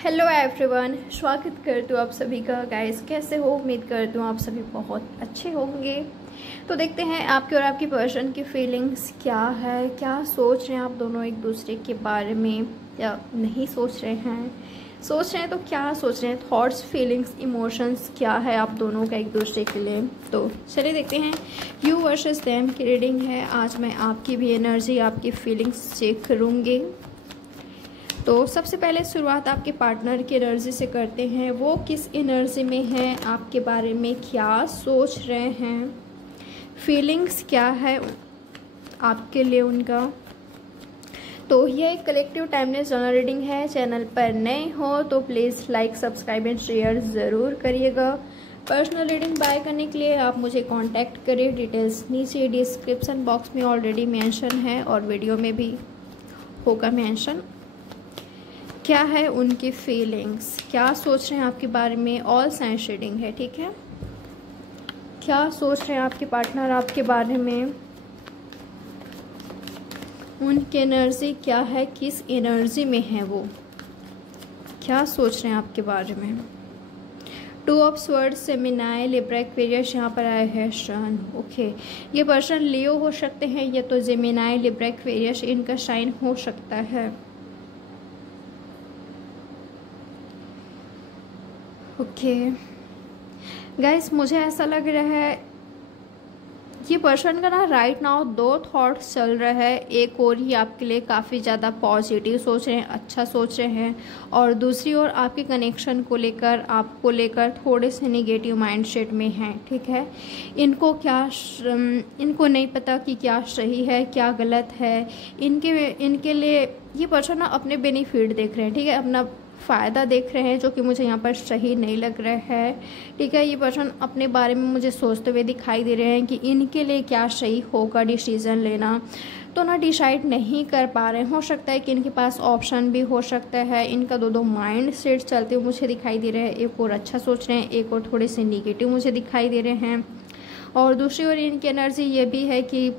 Hello everyone, स्वागत करती हूँ आप सभी का। गाइस कैसे हो? उम्मीद करती हूँ आप सभी बहुत अच्छे होंगे। तो देखते हैं आपके और आपकी पर्सन की फीलिंग्स क्या है, क्या सोच रहे हैं आप दोनों एक दूसरे के बारे में, या नहीं सोच रहे हैं। सोच रहे हैं तो क्या सोच रहे हैं, थॉट्स, फीलिंग्स, इमोशंस क्या है आप दोनों का एक दूसरे के लिए। तो चलिए देखते हैं। यू वर्सेस देम की रीडिंग है। आज मैं आपकी भी एनर्जी, आपकी फीलिंग्स चेक करूँगी। तो सबसे पहले शुरुआत आपके पार्टनर की एनर्जी से करते हैं। वो किस एनर्जी में है, आपके बारे में क्या सोच रहे हैं, फीलिंग्स क्या है आपके लिए उनका। तो ये एक कलेक्टिव टाइमलेस जनरल रीडिंग है। चैनल पर नए हो तो please like, subscribe and share ज़रूर करिएगा। पर्सनल रीडिंग बाय करने के लिए आप मुझे कांटेक्ट करिए। डिटेल्स नीचे डिस्क्रिप्शन बॉक्स में ऑलरेडी मेंशन है और वीडियो में भी होगा मेंशन। क्या है उनकी फीलिंग्स, क्या सोच रहे हैं आपके बारे में, ऑल साइंस रीडिंग है, ठीक है। क्या सोच रहे हैं आपके पार्टनर आपके बारे में, उनकी एनर्जी क्या है, किस एनर्जी में है वो, क्या सोच रहे हैं आपके बारे में। 2 of swords, Gemini, Libra, Aquarius यहाँ पर आए हैं सन। ओके, ये पर्सन लियो हो सकते हैं, ये तो जेमिनी, लिब्रा, एक्वेरियस इनका साइन हो सकता है। ओके गाइस, मुझे ऐसा लग रहा है ये पर्सन का ना राइट नाउ 2 थॉट्स चल रहे हैं। एक और ही आपके लिए काफ़ी ज़्यादा पॉजिटिव सोच रहे हैं, अच्छा सोच रहे हैं, और दूसरी ओर आपके कनेक्शन को लेकर, आपको लेकर थोड़े से नेगेटिव माइंडसेट में हैं, ठीक है। इनको नहीं पता कि क्या सही है क्या गलत है। इनके लिए ये पर्सन ना अपने बेनिफिट देख रहे हैं, ठीक है, अपना फ़ायदा देख रहे हैं, जो कि मुझे यहाँ पर सही नहीं लग रहा है, ठीक है। ये पर्सन अपने बारे में मुझे सोचते हुए दिखाई दे रहे हैं कि इनके लिए क्या सही होगा डिसीज़न लेना, तो ना डिसाइड नहीं कर पा रहे हैं। हो सकता है कि इनके पास ऑप्शन भी हो सकता है। इनका दो माइंड सेट चलते हुए मुझे दिखाई दे रहे हैं। एक और अच्छा सोच रहे हैं, एक और थोड़े से निगेटिव मुझे दिखाई दे रहे हैं। और दूसरी ओर इनकी एनर्जी ये भी है कि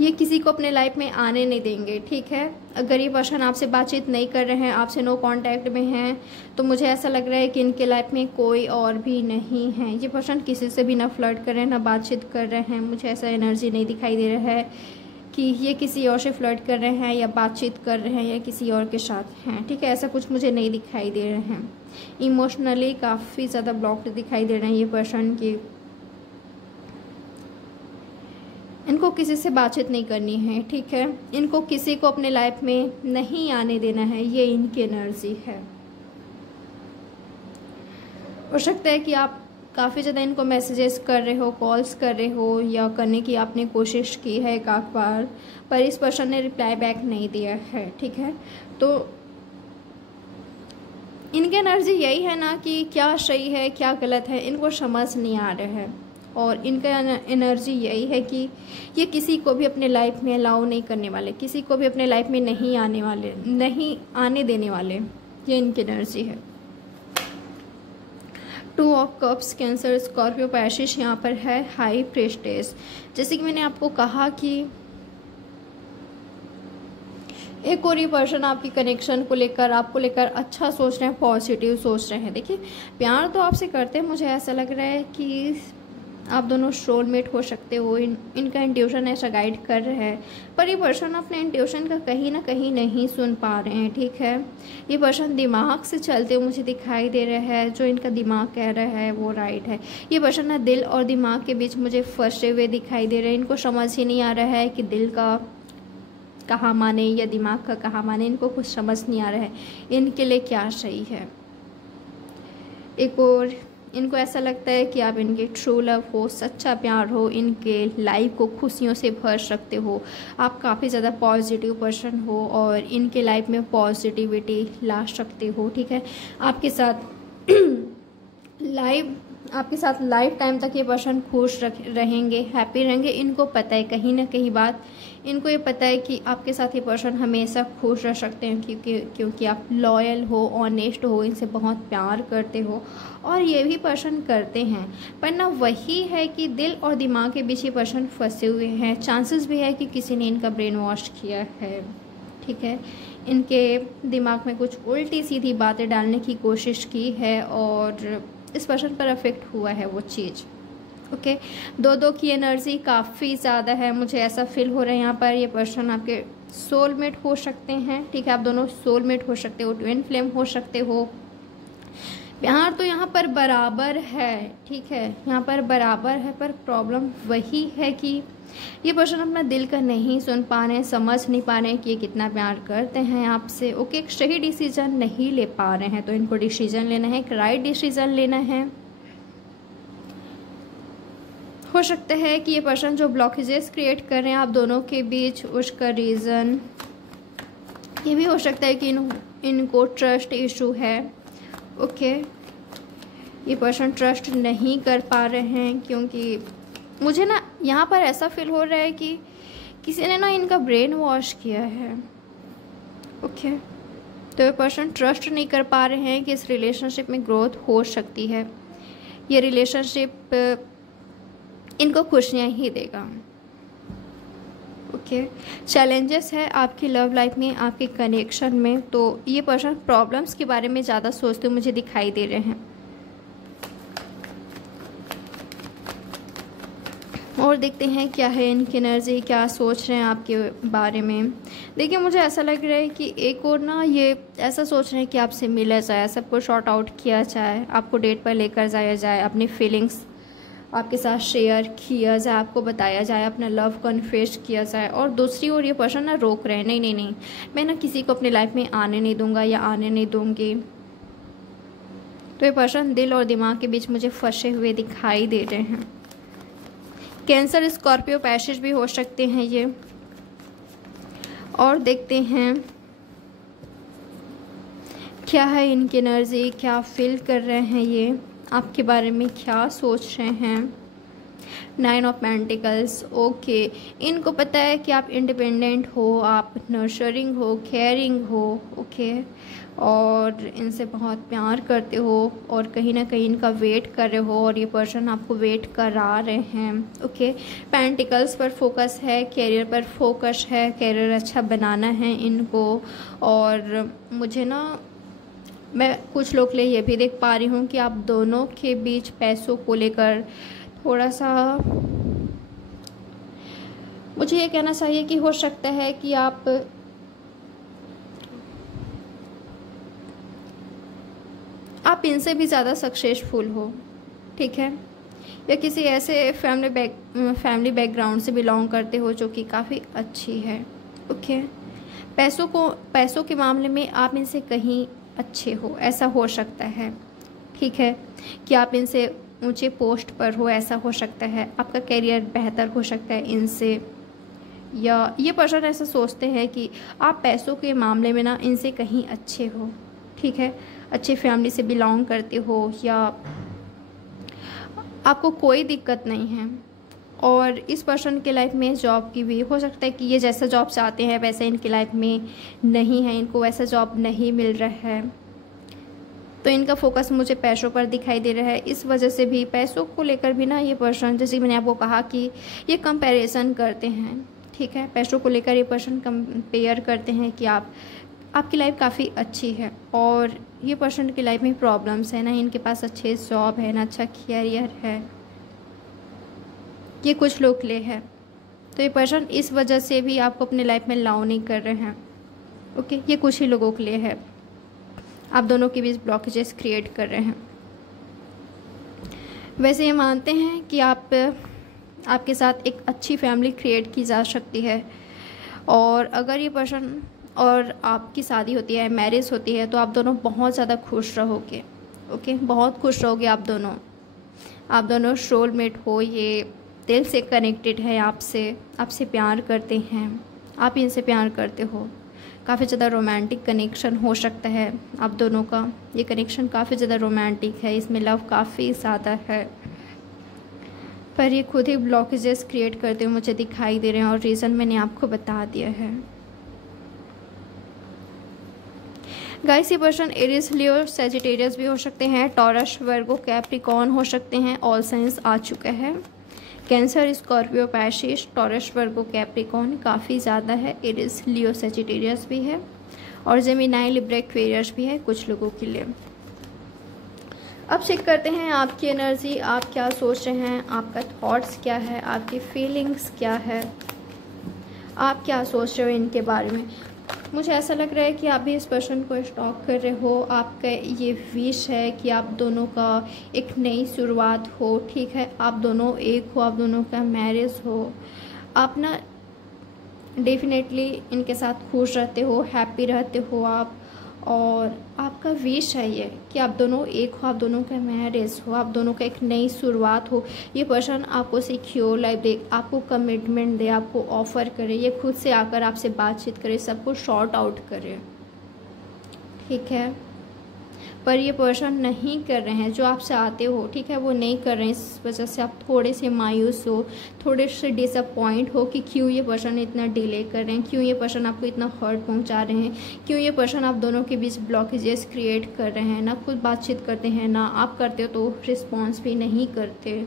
ये किसी को अपने लाइफ में आने नहीं देंगे, ठीक है। अगर ये पर्सन आपसे बातचीत नहीं कर रहे हैं, आपसे नो कांटेक्ट में हैं, तो मुझे ऐसा लग रहा है कि इनके लाइफ में कोई और भी नहीं है। ये पर्सन किसी से भी ना फ्लर्ट कर रहे हैं, ना बातचीत कर रहे हैं। मुझे ऐसा एनर्जी नहीं दिखाई दे रहा है कि ये किसी और से फ्लर्ट कर रहे हैं या बातचीत कर रहे हैं या किसी और के साथ हैं, ठीक है। ऐसा कुछ मुझे नहीं दिखाई दे रहे हैं। इमोशनली काफ़ी ज़्यादा ब्लॉक्ड दिखाई दे रहे हैं ये पर्सन की। इनको किसी से बातचीत नहीं करनी है, ठीक है। इनको किसी को अपने लाइफ में नहीं आने देना है, ये इनकी एनर्जी है। हो सकता है कि आप काफ़ी ज़्यादा इनको मैसेजेस कर रहे हो, कॉल्स कर रहे हो, या करने की आपने कोशिश की है एक आध बार, पर इस पर्सन ने रिप्लाई बैक नहीं दिया है, ठीक है। तो इनकी एनर्जी यही है ना कि क्या सही है क्या गलत है, इनको समझ नहीं आ रहा है। और इनका एनर्जी यही है कि ये किसी को भी अपने लाइफ में अलाउ नहीं करने वाले, किसी को भी अपने लाइफ में नहीं आने देने वाले, ये इनकी एनर्जी है। 2 of cups, cancer, Scorpio, Pisces यहाँ पर है, हाई प्रीस्टेस। जैसे कि मैंने आपको कहा कि एक और ये पर्सन आपकी कनेक्शन को लेकर, आपको लेकर अच्छा सोच रहे हैं, पॉजिटिव सोच रहे हैं। देखिए, प्यार तो आपसे करते हैं, मुझे ऐसा लग रहा है कि आप दोनों सोलमेट हो सकते हो। इनका इंट्यूशन ऐसा गाइड कर रहा है, पर ये पर्सन अपने इंट्यूशन का कहीं ना कहीं नहीं सुन पा रहे हैं, ठीक है। ये पर्सन दिमाग से चलते हुए मुझे दिखाई दे रहा है। जो इनका दिमाग कह रहा है वो राइट है। ये पर्सन ना दिल और दिमाग के बीच मुझे फंसे हुए दिखाई दे रहे हैं। इनको समझ ही नहीं आ रहा है कि दिल का कहाँ माने या दिमाग का कहाँ माने। इनको कुछ समझ नहीं आ रहा है इनके लिए क्या सही है। एक और इनको ऐसा लगता है कि आप इनके ट्रू लव हो, सच्चा प्यार हो, इनके लाइफ को खुशियों से भर सकते हो। आप काफ़ी ज़्यादा पॉजिटिव पर्सन हो और इनके लाइफ में पॉजिटिविटी ला सकते हो, ठीक है। आपके साथ लाइफ टाइम तक ये पर्सन खुश रहेंगे, हैप्पी रहेंगे। इनको पता है कहीं ना कहीं बात, इनको ये पता है कि आपके साथ ये पर्सन हमेशा खुश रह सकते हैं, क्योंकि आप लॉयल हो, ऑनेस्ट हो, इनसे बहुत प्यार करते हो, और ये भी पर्सन करते हैं। पर ना वही है कि दिल और दिमाग के बीच ये पर्सन फंसे हुए हैं। चांसेस भी है कि किसी ने इनका ब्रेन वॉश किया है, ठीक है। इनके दिमाग में कुछ उल्टी सीधी बातें डालने की कोशिश की है और इस पर्सन पर अफेक्ट हुआ है वो चीज़। ओके, दो की एनर्जी काफ़ी ज़्यादा है, मुझे ऐसा फील हो रहा है यहाँ पर। ये पर्सन आपके सोलमेट हो सकते हैं, ठीक है। आप दोनों सोलमेट हो सकते हो, ट्विन फ्लेम हो सकते हो। प्यार तो यहाँ पर बराबर है, ठीक है, यहाँ पर बराबर है, पर प्रॉब्लम वही है कि ये पर्सन अपना दिल का नहीं सुन पा रहे हैं, समझ नहीं पा रहे हैं कि ये कितना प्यार करते हैं आपसे। ओके, एक सही डिसीजन नहीं ले पा रहे हैं, तो इनको डिसीजन लेना है, एक राइट डिसीजन लेना है। हो सकता है कि ये पर्सन जो ब्लॉकेजेस क्रिएट कर रहे हैं आप दोनों के बीच, उसका रीज़न ये भी हो सकता है कि इनको ट्रस्ट इशू है। ओके, ये पर्सन ट्रस्ट नहीं कर पा रहे हैं, क्योंकि मुझे ना यहाँ पर ऐसा फील हो रहा है कि किसी ने ना इनका ब्रेन वॉश किया है। ओके, तो ये पर्सन ट्रस्ट नहीं कर पा रहे हैं कि इस रिलेशनशिप में ग्रोथ हो सकती है, ये रिलेशनशिप इनको खुशियाँ ही देगा। ओके, चैलेंजेस है आपकी लव लाइफ में, आपके कनेक्शन में, तो ये पर्सन प्रॉब्लम्स के बारे में ज़्यादा सोचते मुझे दिखाई दे रहे हैं। और देखते हैं क्या है इनकी एनर्जी, क्या सोच रहे हैं आपके बारे में। देखिए, मुझे ऐसा लग रहा है कि एक और ना ये ऐसा सोच रहे हैं कि आपसे मिला जाए, सबको शॉर्ट आउट किया जाए, आपको डेट पर लेकर जाया जाए, अपनी फीलिंग्स आपके साथ शेयर किया जाए, आपको बताया जाए, अपना लव कन्फेस किया जाए। और दूसरी ओर ये पर्सन ना रोक रहे हैं, नहीं नहीं नहीं, मैं ना किसी को अपनी लाइफ में आने नहीं दूंगा या आने नहीं दूंगी। तो ये पर्सन दिल और दिमाग के बीच मुझे फंसे हुए दिखाई दे रहे हैं। कैंसर, स्कॉर्पियो, पैसेज भी हो सकते हैं ये। और देखते हैं क्या है इनकी एनर्जी, क्या फील कर रहे हैं ये आपके बारे में, क्या सोच रहे हैं। 9 ऑफ पेंटिकल्स। ओके, इनको पता है कि आप इंडिपेंडेंट हो, आप नर्चरिंग हो, केयरिंग हो। ओके, और इनसे बहुत प्यार करते हो और कहीं ना कहीं इनका वेट कर रहे हो और ये पर्सन आपको वेट करा रहे हैं। ओके, पेंटिकल्स पर फोकस है, कैरियर पर फोकस है, कैरियर अच्छा बनाना है इनको। और मुझे ना मैं कुछ लोग के लिए ये भी देख पा रही हूँ कि आप दोनों के बीच पैसों को लेकर थोड़ा सा, मुझे ये कहना चाहिए कि हो सकता है कि आप इनसे भी ज़्यादा सक्सेसफुल हो, ठीक है, या किसी ऐसे फैमिली बैकग्राउंड से बिलोंग करते हो जो कि काफ़ी अच्छी है। ओके, पैसों के मामले में आप इनसे कहीं अच्छे हो, ऐसा हो सकता है, ठीक है, कि आप इनसे ऊंचे पोस्ट पर हो, ऐसा हो सकता है। आपका करियर बेहतर हो सकता है इनसे, या ये पर्सन ऐसा सोचते हैं कि आप पैसों के मामले में ना इनसे कहीं अच्छे हो, ठीक है, अच्छी फैमिली से बिलोंग करते हो या आपको कोई दिक्कत नहीं है। और इस पर्सन के लाइफ में जॉब की भी हो सकता है कि ये जैसा जॉब चाहते हैं वैसे इनकी लाइफ में नहीं है, इनको वैसा जॉब नहीं मिल रहा है, तो इनका फोकस मुझे पैसों पर दिखाई दे रहा है। इस वजह से भी पैसों को लेकर भी ना ये पर्सन, जैसे मैंने आपको कहा कि ये कंपैरिजन करते हैं, ठीक है, पैसों को लेकर ये पर्सन कंपेयर करते हैं कि आपकी लाइफ काफ़ी अच्छी है और ये पर्सन की लाइफ में प्रॉब्लम्स है, ना इनके पास अच्छे जॉब है, ना अच्छा कैरियर है, ये कुछ लोग ले है। तो ये पर्सन इस वजह से भी आपको अपने लाइफ में अलाउ नहीं कर रहे हैं। ओके, ये कुछ ही लोगों के लिए है, आप दोनों के बीच ब्लॉकेजेस क्रिएट कर रहे हैं। वैसे ये मानते हैं कि आपके साथ एक अच्छी फैमिली क्रिएट की जा सकती है, और अगर ये पर्सन और आपकी शादी होती है, मैरिज होती है, तो आप दोनों बहुत ज़्यादा खुश रहोगे। ओके, बहुत खुश रहोगे आप दोनों सोलमेट हो, ये दिल से कनेक्टेड है आपसे प्यार करते हैं, आप इनसे प्यार करते हो। काफ़ी ज़्यादा रोमांटिक कनेक्शन हो सकता है आप दोनों का, ये कनेक्शन काफ़ी ज़्यादा रोमांटिक है, इसमें लव काफ़ी ज़्यादा है, पर ये खुद ही ब्लॉकेजेस क्रिएट करते हुए मुझे दिखाई दे रहे हैं और रीज़न मैंने आपको बता दिया है। गाइस, ये पर्सन एरिस, लियो, सैजिटेरियस भी हो सकते हैं, टॉरस, वर्गो, कैप्रिकॉर्न हो सकते हैं। ऑल साइंस आ चुका है, कैंसर, स्कॉर्पियो, पैसिस, टॉरस, वर्गो, कैप्रिकॉर्न काफ़ी ज़्यादा है। एरिस, लियो, सजिटेरियस भी है और जेमिनाई, लिब्रा, एक्वेरियस भी है कुछ लोगों के लिए। अब चेक करते हैं आपकी एनर्जी, आप क्या सोच रहे हैं, आपका थॉट्स क्या है, आपकी फीलिंग्स क्या है, आप क्या सोच रहे हो इनके बारे में। मुझे ऐसा लग रहा है कि आप भी इस पर्सन को स्टॉक कर रहे हो। आपका ये विश है कि आप दोनों का एक नई शुरुआत हो, ठीक है, आप दोनों एक हो, आप दोनों का मैरिज हो। आप ना डेफिनेटली इनके साथ खुश रहते हो, हैप्पी रहते हो आप, और आपका विश है ये कि आप दोनों एक हो, आप दोनों का मैरिज हो, आप दोनों का एक नई शुरुआत हो। ये पर्सन आपको सिक्योर लाइफ दे, आपको कमिटमेंट दे, आपको ऑफर करे, ये खुद से आकर आपसे बातचीत करे, सब कुछ सॉर्ट आउट करे, ठीक है। पर ये पर्सन नहीं कर रहे हैं, जो आपसे आते हो, ठीक है, वो नहीं कर रहे हैं। इस वजह से आप थोड़े से मायूस हो, थोड़े से डिसअपॉइंट हो कि क्यों ये पर्सन इतना डिले कर रहे हैं, क्यों ये पर्सन आपको इतना हर्ट पहुंचा रहे हैं, क्यों ये पर्सन आप दोनों के बीच ब्लॉकेजेस क्रिएट कर रहे हैं। ना खुद बातचीत करते हैं, ना आप करते हो तो रिस्पॉन्स भी नहीं करते,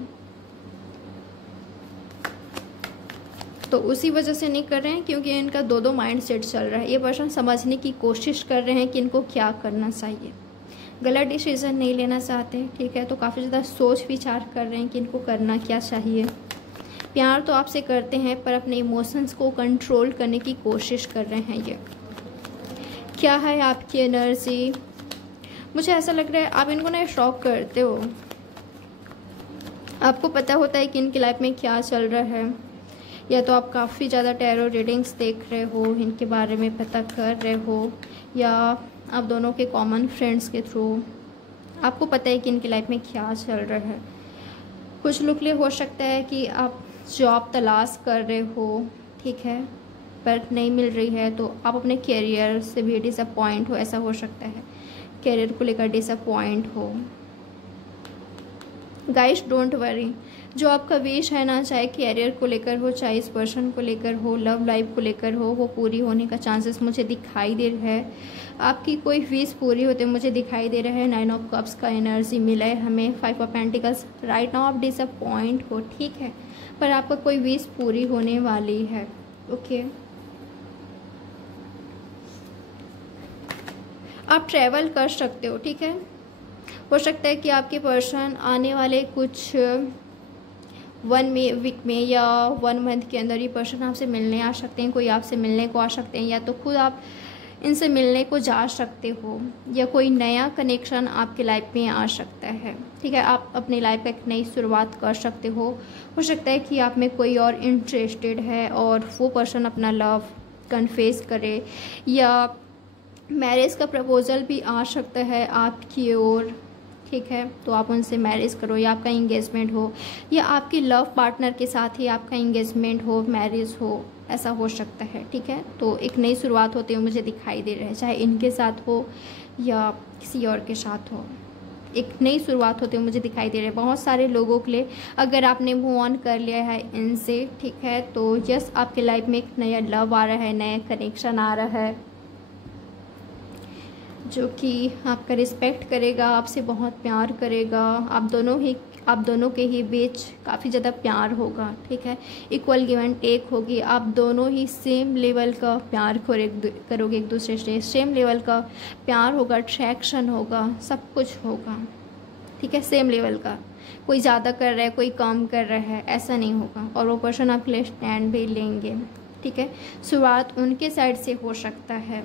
तो उसी वजह से नहीं कर रहे हैं क्योंकि इनका दो माइंड सेट चल रहा है। ये पर्सन समझने की कोशिश कर रहे हैं कि इनको क्या करना चाहिए, गलत डिसीजन नहीं लेना चाहते, ठीक है, तो काफ़ी ज़्यादा सोच विचार कर रहे हैं कि इनको करना क्या चाहिए। प्यार तो आपसे करते हैं पर अपने इमोशंस को कंट्रोल करने की कोशिश कर रहे हैं। ये क्या है आपकी एनर्जी, मुझे ऐसा लग रहा है आप इनको ना शॉक करते हो। आपको पता होता है कि इनकी लाइफ में क्या चल रहा है, या तो आप काफ़ी ज़्यादा टैरो रीडिंग्स देख रहे हो, इनके बारे में पता कर रहे हो, या आप दोनों के कॉमन फ्रेंड्स के थ्रू आपको पता है कि इनकी लाइफ में क्या चल रहा है। कुछ लोग लिए हो सकता है कि आप जॉब तलाश कर रहे हो, ठीक है, पर नहीं मिल रही है, तो आप अपने कैरियर से भी डिसअपॉइंट हो, ऐसा हो सकता है, कैरियर को लेकर डिसअपॉइंट हो। गाइस डोंट वरी, जो आपका विश है ना, चाहे कैरियर को लेकर हो, चाहे इस पर्सन को लेकर हो, लव लाइफ को लेकर हो, वो पूरी होने का चांसेस मुझे दिखाई दे रहा है। आपकी कोई विश पूरी होते मुझे दिखाई दे रहा है। 9 ऑफ कप्स का एनर्जी मिला है हमें, 5 ऑफ पेंटिकल्स। राइट नाउ आप डिसअपॉइंट हो, ठीक है, पर आपका कोई विश पूरी होने वाली है, ओके। आप ट्रैवल कर सकते हो, ठीक है, हो सकता है कि आपके पर्सन आने वाले कुछ 1 वीक में या 1 मंथ के अंदर ये पर्सन आपसे मिलने आ सकते हैं, कोई आपसे मिलने को आ सकते हैं, या तो खुद आप इनसे मिलने को जा सकते हो, या कोई नया कनेक्शन आपके लाइफ में आ सकता है, ठीक है। आप अपनी लाइफ का एक नई शुरुआत कर सकते हो सकता है कि आप में कोई और इंटरेस्टेड है और वो पर्सन अपना लव कन्फेस करे, या मैरिज का प्रपोजल भी आ सकता है आपकी ओर, ठीक है, तो आप उनसे मैरिज करो, या आपका इंगेजमेंट हो, या आपके लव पार्टनर के साथ ही आपका इंगेजमेंट हो, मैरिज हो, ऐसा हो सकता है, ठीक है। तो एक नई शुरुआत होती हुई मुझे दिखाई दे रहा है, चाहे इनके साथ हो या किसी और के साथ हो, एक नई शुरुआत होती हुई मुझे दिखाई दे रहा है बहुत सारे लोगों के लिए। अगर आपने मूव ऑन कर लिया है इनसे, ठीक है, तो यस आपके लाइफ में एक नया लव आ रहा है, नया कनेक्शन आ रहा है, जो कि आपका रिस्पेक्ट करेगा, आपसे बहुत प्यार करेगा, आप दोनों के ही बीच काफ़ी ज़्यादा प्यार होगा, ठीक है, इक्वल गिव एंड टेक होगी, आप दोनों ही सेम लेवल का प्यार करोगे एक दूसरे से, सेम लेवल का प्यार होगा, अट्रैक्शन होगा, सब कुछ होगा, ठीक है, सेम लेवल का। कोई ज़्यादा कर रहा है, कोई कम कर रहा है, ऐसा नहीं होगा, और वो पर्सन आपके लिए स्टैंड भी लेंगे, ठीक है। शुरुआत उनके साइड से हो सकता है।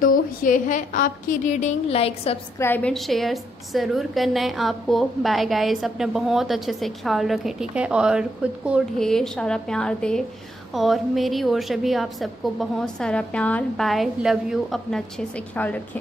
तो ये है आपकी reading, like subscribe and share ज़रूर करना है आपको। बाय गाइस, अपना बहुत अच्छे से ख्याल रखें, ठीक है, और ख़ुद को ढेर सारा प्यार दे, और मेरी ओर से भी आप सबको बहुत सारा प्यार। बाय, लव यू, अपना अच्छे से ख्याल रखें।